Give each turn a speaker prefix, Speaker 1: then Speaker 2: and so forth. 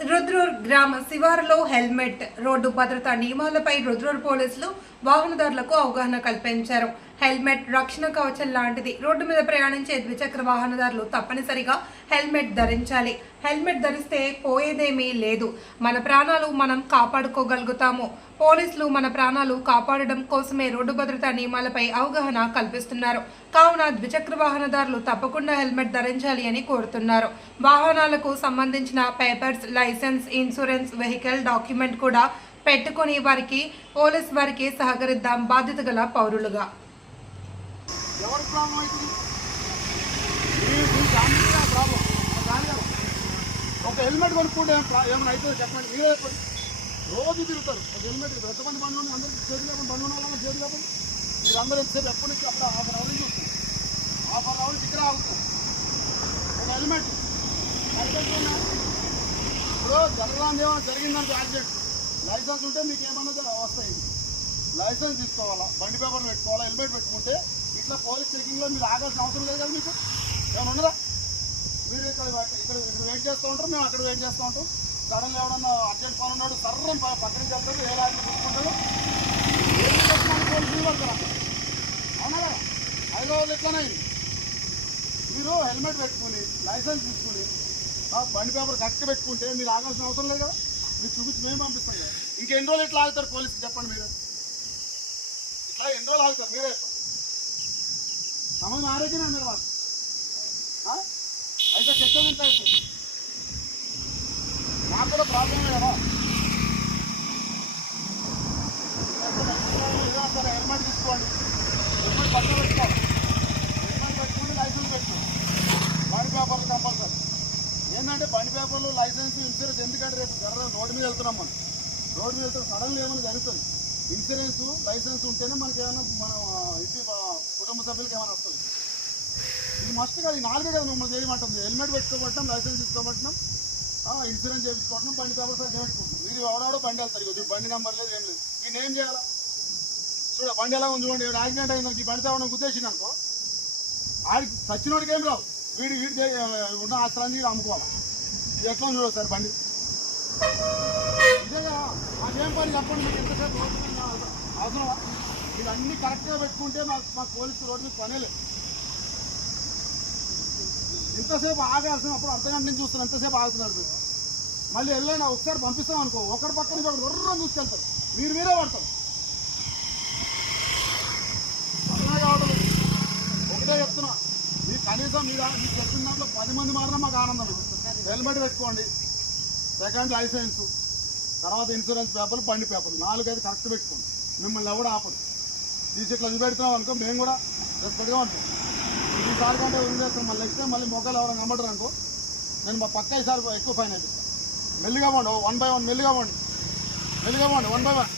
Speaker 1: రుద్రూర్ గ్రామ శివారులో helmet road భద్రతా నియమాలపై రుద్రూర్ పోలీసులు వాహనదారులకు అవగాహన కల్పించారు. హెల్మెట్ రక్షణ కవచం లాంటిది. రోడ్డు మీద ప్రయాణించే ద్విచక్ర వాహనదారులు తప్పనిసరిగా హెల్మెట్ ధరించాలి. హెల్మెట్ ధరిస్తే పోయేదేమీ లేదు. మన ప్రాణాలు మనం కాపాడుకోగలుగుతాము. పోలీసులు మన ప్రాణాలు కాపాడడం కోసమే రోడ్డు భద్రతా నియమాలపై అవగాహన కల్పిస్తున్నారు. కావున ద్విచక్ర వాహనదారులు తప్పకుండా హెల్మెట్ ధరించాలి అని కోరుతున్నారు. వాహనాలకు సంబంధించిన papers licence insurance vehicle document కూడా పెట్టుకొని వారికి పోలీస్ వారికి సహకరిద్దాం బాధ్యత గల పౌరులుగా.
Speaker 2: ఎవరికి ప్రాబ్లం అవుతుంది మీ ఫ్యామిలీకి ఆ ప్రాబ్లం. ఒక హెల్మెట్ కొనుక్కుంటే ఏమైనా అవుతుంది చెప్పండి? మీరే చెప్పండి. రోజు తిరుగుతారు. ఒక హెల్మెట్ ఎంతమంది బండ్లు ఉన్నాయి అందరికి చేతి లేకుండా బండ్లు ఉన్న వాళ్ళకి చేతి లేకుండా మీరు అందరూ ఎంతసేపు ఎప్పటి నుంచి అప్పుడు హాఫ్ అన్ అవర్ నుంచి వస్తుంది హాఫ్ అన్ అవర్ ఇక్కడ ఆగుతారు. ఒక హెల్మెట్. హెల్మెట్ ఇప్పుడు జరగడానికి ఏమైనా జరిగిందంటే యాక్సిడెంట్. లైసెన్స్ ఉంటే మీకు ఏమన్నా వస్తాయి లైసెన్స్ తీసుకోవాలా? బండి పేపర్లు పెట్టుకోవాలా? హెల్మెట్ పెట్టుకుంటే ఇట్లా పోలీస్ చెకింగ్లో మీరు ఆగాల్సిన అవసరం లేదు కదా మీకు? ఏమైనా ఉండదా మీరు ఇక్కడ ఇక్కడ ఇక్కడ వెయిట్ చేస్తూ ఉంటారు మేము అక్కడ వెయిట్ చేస్తూ ఉంటాం. సడన్గా ఎవడన్నా అర్జెంట్ ఫోన్ ఉన్నాడు సర్రం పక్కన చెప్తాడు ఏ లారీ చూసుకుంటారు అవునా కదా? హైదరాబాద్ ఎట్లానే మీరు హెల్మెట్ పెట్టుకుని లైసెన్స్ తీసుకుని బండి పేపర్ కరెక్ట్ పెట్టుకుంటే మీరు ఆగాల్సిన అవసరం లేదు కదా? మీరు చూపించి మేము పంపిస్తాం కదా. ఇంకెన్ని రోజులు ఇట్లా ఆగుతారు పోలీసుకి చెప్పండి మీరు. ఇట్లా ఎన్ని రోజులు ఆగుతారు? మీరే చెప్పండి సమయం ఆరోగ్యమే మీరు వాళ్ళు. ఆ? అయితే చెప్తుంది ఎంత అయితే? నాకు కూడా ప్రాబ్లం కదా? హెల్మెట్ తీసుకోండి. హెల్మెట్ పక్కన పెట్టుకోవాలి హెల్మెట్ పెట్టుకుని లైసెన్స్ పెట్టుకోండి బండి పేపర్లు కంపల్సరీ. ఏంటంటే బండి పేపర్లు లైసెన్స్ ఇన్సూరెన్స్ ఎందుకంటే రేపు జనరల్ రోడ్డు మీద వెళ్తున్నాం మనం. రోడ్డు మీద వెళ్తే సడన్గా ఏమైనా జరుగుతుంది. ఇన్సూరెన్స్ లైసెన్స్ ఉంటేనే మనకి ఏమైనా మనం ఇంటి కుటుంబ సభ్యులకి ఏమైనా వస్తుంది. ఇది మస్ట్ కాదు నాలుగే కదా మిమ్మల్ని చేయమంటుంది. హెల్మెట్ పెట్టుకోబట్టడం లైసెన్స్ తీసుకోబట్టడం ఇన్సూరెన్స్ చేయించుకోవడం బండి పేపర్ సార్ చేయించుకుంటాం మీరు ఎవడాడో బండి వెళ్తారు ఇక బండి నెంబర్ లేదు ఏం లేదు. నేను ఏం చేయాలా? చూడ బండి ఎలా ఉంది చూడండి యాక్సిడెంట్ అయింది? ఈ బండి తేవడం ఉద్దేశం అనుకో. ఆడికి సచ్చినోడికి ఏం రావు వీడి వీడి ఉన్న ఆస్త్రాన్ని అమ్ముకోవాలి? ఎట్లా ఉంది చూడదు సార్ బండి. మాకేం పని చెప్పండి మీకు ఎంతసేపు రోడ్డు మీద అవసరమా? మీరు అన్ని కరెక్ట్గా పెట్టుకుంటే మాకు మా పోలీసు రోడ్డు మీద పనే లేదు. ఇంతసేపు ఆగాల్సినప్పుడు అర్ధగంట నుంచి చూస్తున్నారు ఎంతసేపు ఆగుతున్నారు మీరు? మళ్ళీ వెళ్ళండి ఒకసారి పంపిస్తాం అనుకో. ఒకరి పక్క నుంచి ఒకరు గుర్రం తీసుకెళ్తారు. మీరు మీరే పడతారు. అర్థమే కావడం ఒకటే చెప్తున్నా. మీరు కనీసం మీరు మీకు చెప్పిన దాంట్లో పది మంది మారినా మాకు ఆనందం హెల్మెట్ పెట్టుకోండి. సెకండ్ లైసెన్స్ తర్వాత ఇన్సూరెన్స్ పేపర్లు బండి పేపర్లు నాలుగైదు కరెక్ట్ పెట్టుకోండి. మిమ్మల్ని ఎవడ ఆపడు. తీసి నిలబెడుతున్నాం అనుకో మేము కూడా రెస్పెక్ట్గా ఉంటాం. ఈసారి కంటే వదిలేస్తాం మళ్ళీ ఇస్తే మళ్ళీ మొక్కలు ఎవరైనా కమ్మటరు అనుకో నేను మా పక్క ఈసారి ఎక్కువ ఫైన్ అయిపోతాను మెల్లిగా పోండి. వన్ బై వన్ మెల్లిగా పోండి. మెల్లిగా పోండి. One by one